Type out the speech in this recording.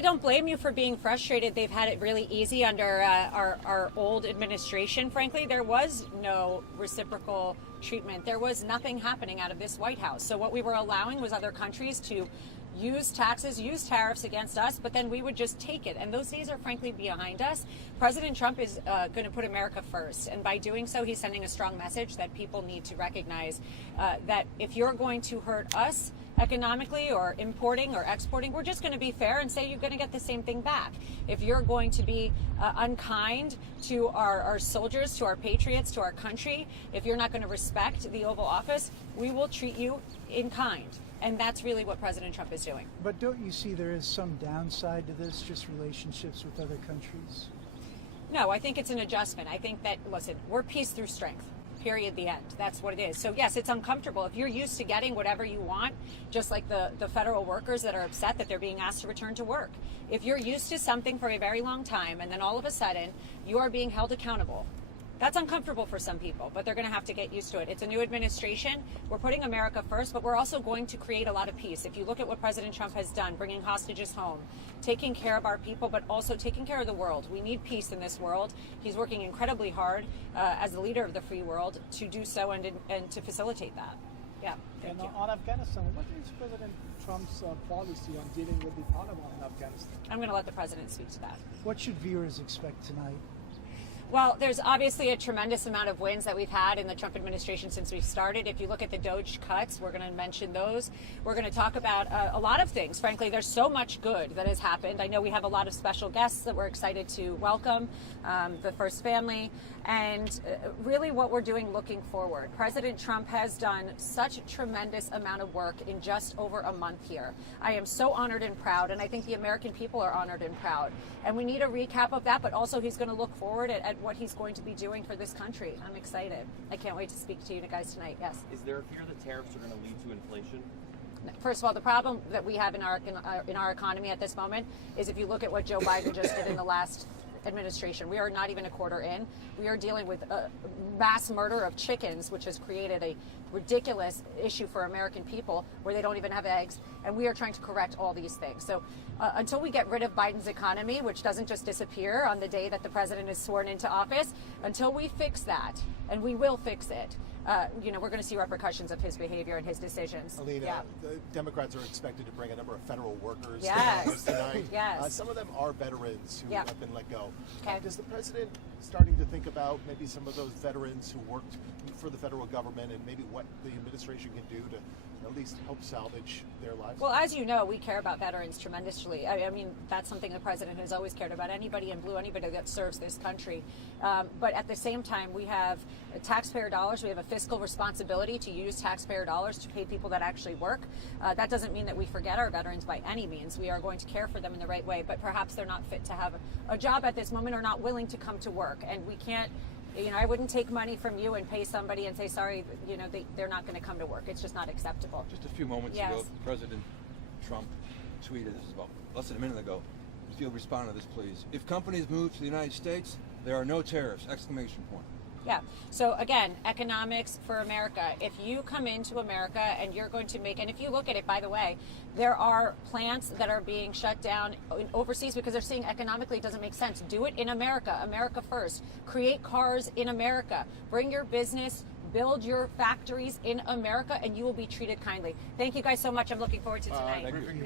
I don't blame you for being frustrated. They've had it really easy under our old administration. Frankly, there was no reciprocal treatment. There was nothing happening out of this White House. So what we were allowing was other countries to use taxes, use tariffs against us, but then we would just take it. And those days are frankly behind us. President Trump is going to put America first. And by doing so, he's sending a strong message that people need to recognize that if you're going to hurt us economically or importing or exporting, we're just going to be fair and say you're going to get the same thing back. If you're going to be unkind to our soldiers, to our patriots, to our country, if you're not going to respect the Oval Office, we will treat you in kind. And that's really what President Trump is doing. But don't you see there is some downside to this, just relationships with other countries? No, I think it's an adjustment. I think that, listen, we're peace through strength. Period, the end. That's what it is. So yes, it's uncomfortable. If you're used to getting whatever you want, just like the federal workers that are upset that they're being asked to return to work. If you're used to something for a very long time and then all of a sudden you are being held accountable, that's uncomfortable for some people, but they're going to have to get used to it. It's a new administration. We're putting America first, but we're also going to create a lot of peace. If you look at what President Trump has done, bringing hostages home, taking care of our people, but also taking care of the world. We need peace in this world. He's working incredibly hard as the leader of the free world to do so and to facilitate that. Yeah. And on Afghanistan, what is President Trump's policy on dealing with the Taliban in Afghanistan? I'm going to let the president speak to that. What should viewers expect tonight? Well, there's obviously a tremendous amount of wins that we've had in the Trump administration since we started. If you look at the DOGE cuts, we're going to mention those. We're going to talk about a lot of things. Frankly, there's so much good that has happened. I know we have a lot of special guests that we're excited to welcome, the First Family, and really what we're doing looking forward. President Trump has done such a tremendous amount of work in just over a month here. I am so honored and proud, and I think the American people are honored and proud. And we need a recap of that, but also he's going to look forward at what he's going to be doing for this country. I'm excited. I can't wait to speak to you guys tonight. Yes. Is there a fear that tariffs are going to lead to inflation? First of all, the problem that we have in our economy at this moment is if you look at what Joe Biden just did in the last administration, we are not even a quarter in. We are dealing with a mass murder of chickens, which has created a ridiculous issue for American people where they don't even have eggs. And we are trying to correct all these things. So until we get rid of Biden's economy, which doesn't just disappear on the day that the president is sworn into office, until we fix that, and we will fix it, we're going to see repercussions of his behavior and his decisions. Alina, the Democrats are expected to bring a number of federal workers yes. tonight. Yes. Some of them are veterans who have been let go. Okay. Does the president starting to think about maybe some of those veterans who worked for the federal government and maybe what the administration can do to at least help salvage their lives? Well, as you know, we care about veterans tremendously. I mean, that's something the president has always cared about. Anybody in blue, anybody that serves this country. But at the same time, we have taxpayer dollars. We have a fiscal responsibility to use taxpayer dollars to pay people that actually work. That doesn't mean that we forget our veterans by any means. We are going to care for them in the right way, but perhaps they're not fit to have a job at this moment or not willing to come to work. And we can't, I wouldn't take money from you and pay somebody and say, sorry, they're not going to come to work. It's just not acceptable. Just a few moments ago, President Trump tweeted, this is about less than a minute ago, if you'll respond to this, please. If companies move to the United States, there are no tariffs, exclamation point. Yeah. So again, economics for America. If you come into America and you're going to make, and if you look at it, by the way, there are plants that are being shut down overseas because they're seeing economically it doesn't make sense. Do it in America. America first. Create cars in America. Bring your business, build your factories in America, and you will be treated kindly. Thank you guys so much. I'm looking forward to tonight. Thank you.